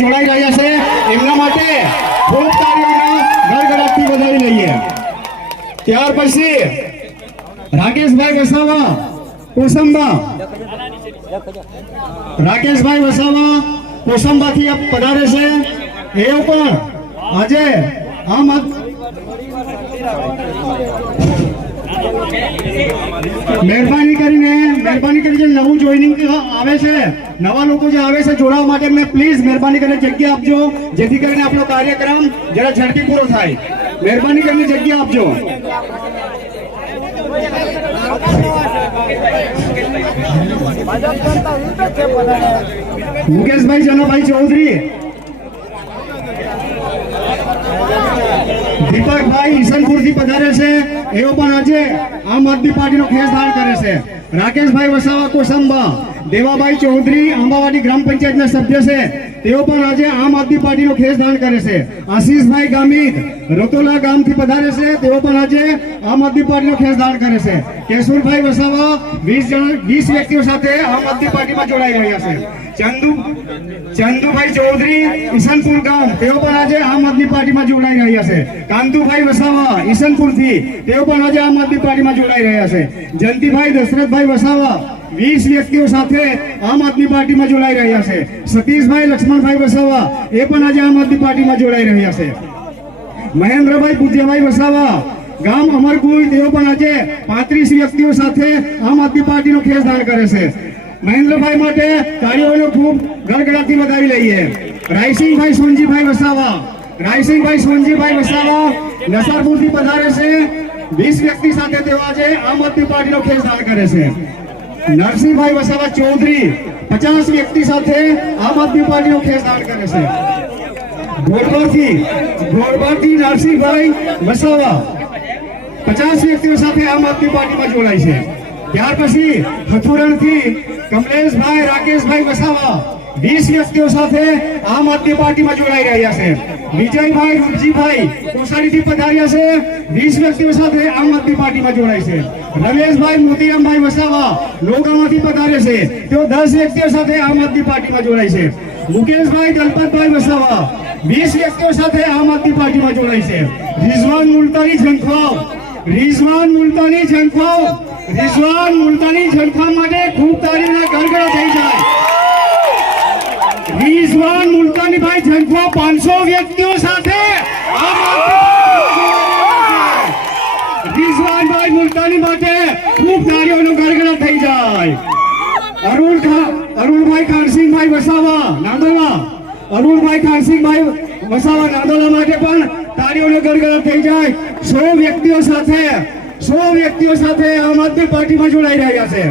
જોડાઈ રહ્યા છે એમના માટે ખૂબ તાળીઓના ગડગડાટથી વધાવી લઈએ। ત્યાર પછી રાકેશભાઈ વસાવા કોસંબા, રાકેશભાઈ વસાવા કોસંબાથી પધારે છે। એ પણ આજે આમ મહેરબાની કરીને નવું જોઈનિંગ આવે છે, નવા લોકો જે આવે છે જોડાવા માટે એમને પ્લીઝ મહેરબાની કરીને જગ્યા આપજો, જેથી કરીને આપણો કાર્યક્રમ જરા ઝડપી પૂરો થાય। મહેરબાની કરીને જગ્યા આપજો। મુકેશભાઈ જનાભાઈ ચૌધરી, દીપકભાઈ ઈસનપુરથી પધારે છે, એઓ પણ આજે આમ આદમી પાર્ટીનો ખેસ ધારણ કરે છે। રાકેશભાઈ વસાવા કોસંબા, દેવાભાઈ ચૌધરી આંબાવાડી ગ્રામ પંચાયતના સભ્ય છે, તેઓ પણ આજે આમ આદમી પાર્ટીનો ખેસ ધારણ કરે છે। આશીષભાઈ ગામિત રતોલા ગામથી પધારે છે, તેઓ પણ આજે આમ આદમી પાર્ટીનો ખેસ ધારણ કરે છે। કેશુરભાઈ વસાવા 20 વ્યક્તિઓ સાથે આમ આદમી પાર્ટીમાં જોડાઈ રહ્યા છે। ચંદુભાઈ ચૌધરી ઈસનપુર ગામ, તેઓ પણ આજે આમ આદમી પાર્ટીમાં જોડાઈ રહ્યા છે। કાંતુભાઈ વસાવા ઈસનપુરથી, તેઓ પણ આજે આમ આદમી પાર્ટીમાં જોડાઈ રહ્યા છે। જયંતિભાઈ દશરથભાઈ વસાવા 20 વ્યક્તિઓ સાથે આમ આદમી પાર્ટીમાં જોડાઈ રહ્યા છે। સતીશભાઈ લક્ષ્મણભાઈ વસાવા, એ પણ આજે આમ આદમી પાર્ટીમાં જોડાઈ રહ્યા છે। મહેન્દ્રભાઈ પૂજ્યભાઈ વસાવા ગામ અમરકુઈ, તેઓ પણ આજે 35 વ્યક્તિઓ સાથે આમ આદમી પાર્ટીનો ખેસ ધારણ કરે છે। મહેન્દ્રભાઈ માટે તાળીઓનો ખૂબ ગડગડાટથી વધાવી લઈએ। રાયસિંહભાઈ સોનજીભાઈ વસાવા, રાયસિંહભાઈ સોનજીભાઈ વસાવા નસરપુરથી પધારે છે, 20 વ્યક્તિ સાથે તેઓ આજે આમ આદમી પાર્ટીનો ખેસ ધારણ કરે છે। નરસિંહભાઈ વસાવા ચૌધરી 50 વ્યક્તિ સાથે આમ આદમી પાર્ટીનો ખેસ ધારણ કરે છે। ગોળબારથી નરસિંહભાઈ વસાવા 50 વ્યક્તિઓ સાથે આમ આદમી પાર્ટીમાં જોડાય છે। ત્યાર પછી હથુરણથી કમલેશભાઈ રાકેશભાઈ વસાવા 20 વ્યક્તિઓ સાથે આમ આદમી પાર્ટીમાં જોડાઈ રહ્યા છે। વિજયભાઈ રૂપજીભાઈ કોસાડીથી પધાર્યા છે, 20 વ્યક્તિઓ સાથે આમ આદમી પાર્ટીમાં જોડાય છે। રમેશભાઈ મોતીરામભાઈ વસાવા લોગામાંથી પધારે છે, તેઓ 10 વ્યક્તિઓ સાથે આમ આદમી પાર્ટીમાં જોડાય છે। મુકેશભાઈ દલપતભાઈ વસાવા 20 વ્યક્તિઓ સાથે આમ આદમી પાર્ટીમાં જોડાય છે। રિઝવાન મુલતાની ઝંખવાવ માટે ખૂબ તાળીઓના ગડગડા થઈ જાય। રિઝવાન મુલતાનીભાઈ ઝંખવાવ 500 વ્યક્તિઓ સાથે આમ રિઝવાનભાઈ મુલતાની માટે ખૂબ તાળીઓનો ગડગડા થઈ જાય। અરુણભાઈ કાનસિંહભાઈ વસાવા નાંદોલા, અરુણભાઈ કાનસિંહભાઈ વસાવા નાંદોલા માટે પણ તાળીઓનો ગડગડા થઈ જાય। 100 વ્યક્તિઓ સાથે આમ આદમી પાર્ટીમાં જોડાઈ રહ્યા છે।